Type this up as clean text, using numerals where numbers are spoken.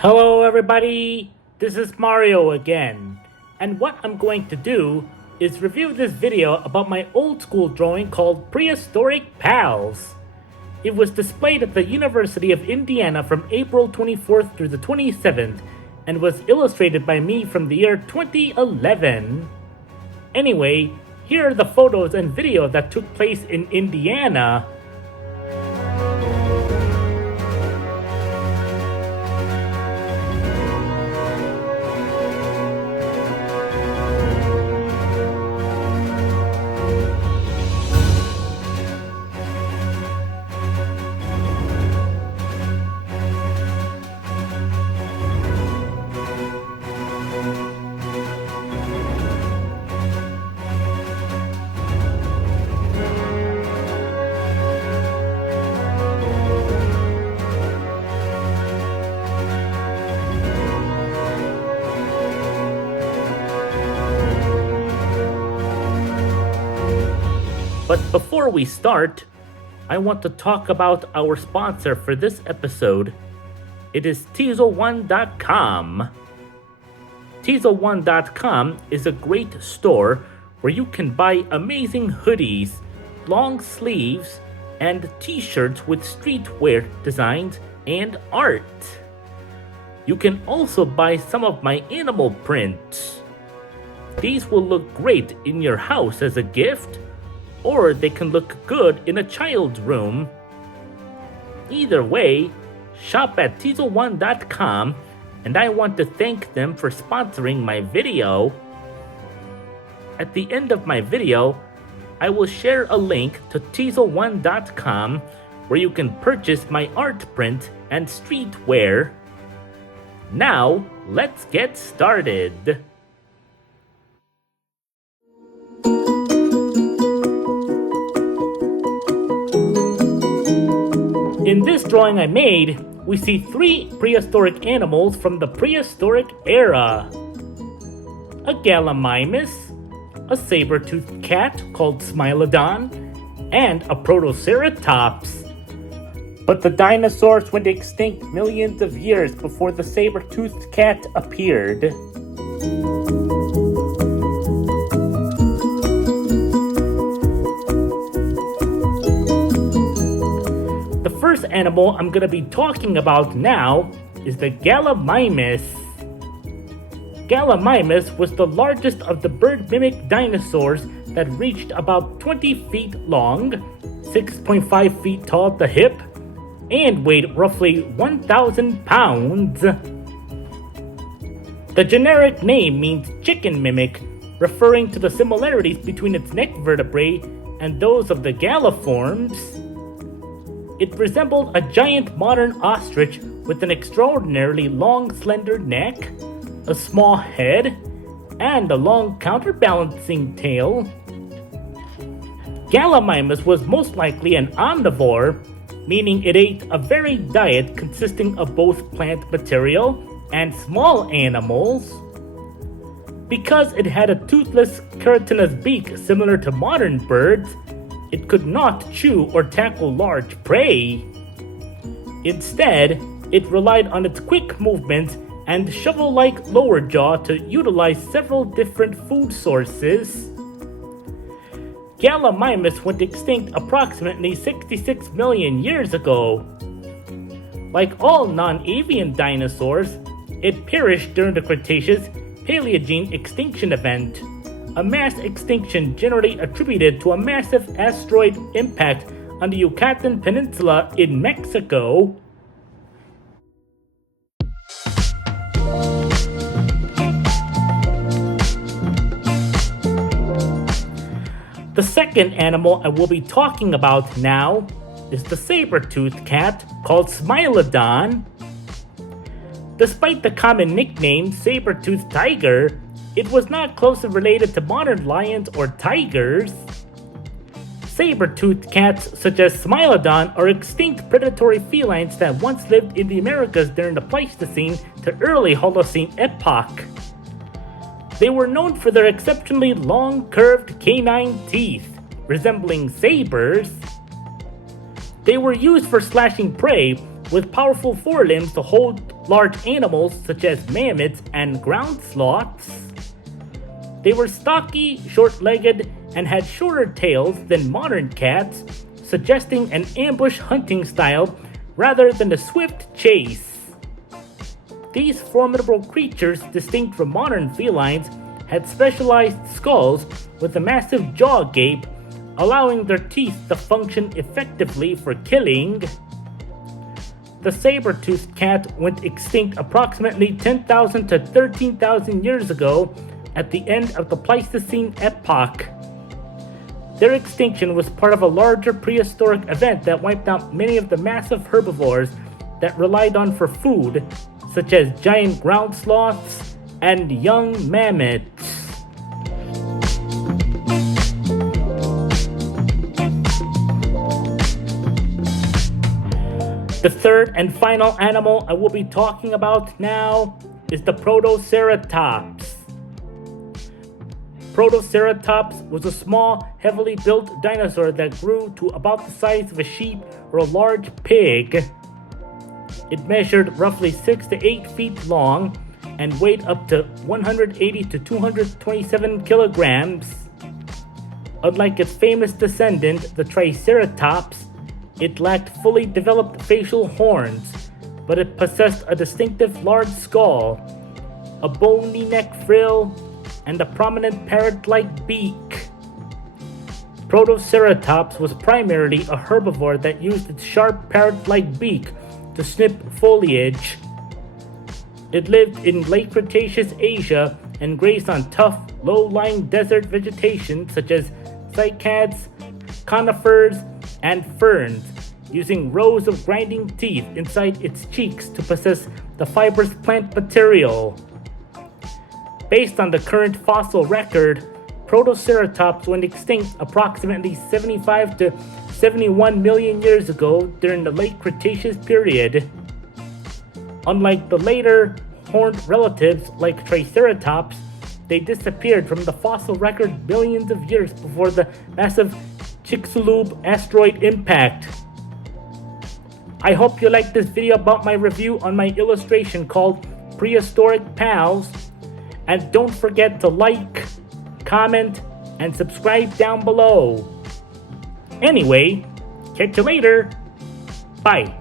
Hello everybody, this is Mario again, and what I'm going to do is review this video about my old school drawing called Prehistoric Pals. It was displayed at the University of Indiana from April 24th through the 27th and was illustrated by me from the year 2011. Anyway, here are the photos and video that took place in Indiana. But before we start, I want to talk about our sponsor for this episode. It is Teasel1.com. Teasel1.com is a great store where you can buy amazing hoodies, long sleeves, and t-shirts with streetwear designs and art. You can also buy some of my animal prints. These will look great in your house as a gift, or they can look good in a child's room. Either way, shop at Teasel1.com, and I want to thank them for sponsoring my video. At the end of my video, I will share a link to Teasel1.com where you can purchase my art print and streetwear. Now, let's get started. In this drawing I made, we see three prehistoric animals from the prehistoric era. A Gallimimus, a saber-toothed cat called Smilodon, and a Protoceratops. But the dinosaurs went extinct millions of years before the saber-toothed cat appeared. The first animal I'm going to be talking about now is the Gallimimus. Gallimimus was the largest of the bird-mimic dinosaurs that reached about 20 feet long, 6.5 feet tall at the hip, and weighed roughly 1,000 pounds. The generic name means chicken mimic, referring to the similarities between its neck vertebrae and those of the galliforms. It resembled a giant modern ostrich with an extraordinarily long, slender neck, a small head, and a long counterbalancing tail. Gallimimus was most likely an omnivore, meaning it ate a varied diet consisting of both plant material and small animals. Because it had a toothless, keratinous beak similar to modern birds, it could not chew or tackle large prey. Instead, it relied on its quick movements and shovel-like lower jaw to utilize several different food sources. Gallimimus went extinct approximately 66 million years ago. Like all non-avian dinosaurs, it perished during the Cretaceous Paleogene extinction event, a mass extinction generally attributed to a massive asteroid impact on the Yucatan Peninsula in Mexico. The second animal I will be talking about now is the saber-toothed cat called Smilodon. Despite the common nickname saber-toothed tiger, it was not closely related to modern lions or tigers. Saber-toothed cats such as Smilodon are extinct predatory felines that once lived in the Americas during the Pleistocene to early Holocene epoch. They were known for their exceptionally long, curved canine teeth, resembling sabers. They were used for slashing prey, with powerful forelimbs to hold large animals such as mammoths and ground sloths. They were stocky, short-legged, and had shorter tails than modern cats, suggesting an ambush hunting style rather than a swift chase. These formidable creatures, distinct from modern felines, had specialized skulls with a massive jaw gape, allowing their teeth to function effectively for killing. The saber-toothed cat went extinct approximately 10,000 to 13,000 years ago at the end of the Pleistocene epoch. Their extinction was part of a larger prehistoric event that wiped out many of the massive herbivores that relied on for food, such as giant ground sloths and young mammoths. The third and final animal I will be talking about now is the Protoceratops. Protoceratops was a small, heavily built dinosaur that grew to about the size of a sheep or a large pig. It measured roughly 6 to 8 feet long and weighed up to 180 to 227 kilograms. Unlike its famous descendant, the Triceratops, it lacked fully developed facial horns, but it possessed a distinctive large skull, a bony neck frill, and a prominent parrot-like beak. Protoceratops was primarily a herbivore that used its sharp parrot-like beak to snip foliage. It lived in late Cretaceous Asia and grazed on tough, low-lying desert vegetation such as cycads, conifers, and ferns, using rows of grinding teeth inside its cheeks to possess the fibrous plant material. Based on the current fossil record, Protoceratops went extinct approximately 75 to 71 million years ago during the late Cretaceous period. Unlike the later horned relatives like Triceratops, they disappeared from the fossil record billions of years before the massive Chicxulub asteroid impact. I hope you liked this video about my review on my illustration called Prehistoric Pals. And don't forget to like, comment, and subscribe down below. Anyway, catch you later. Bye.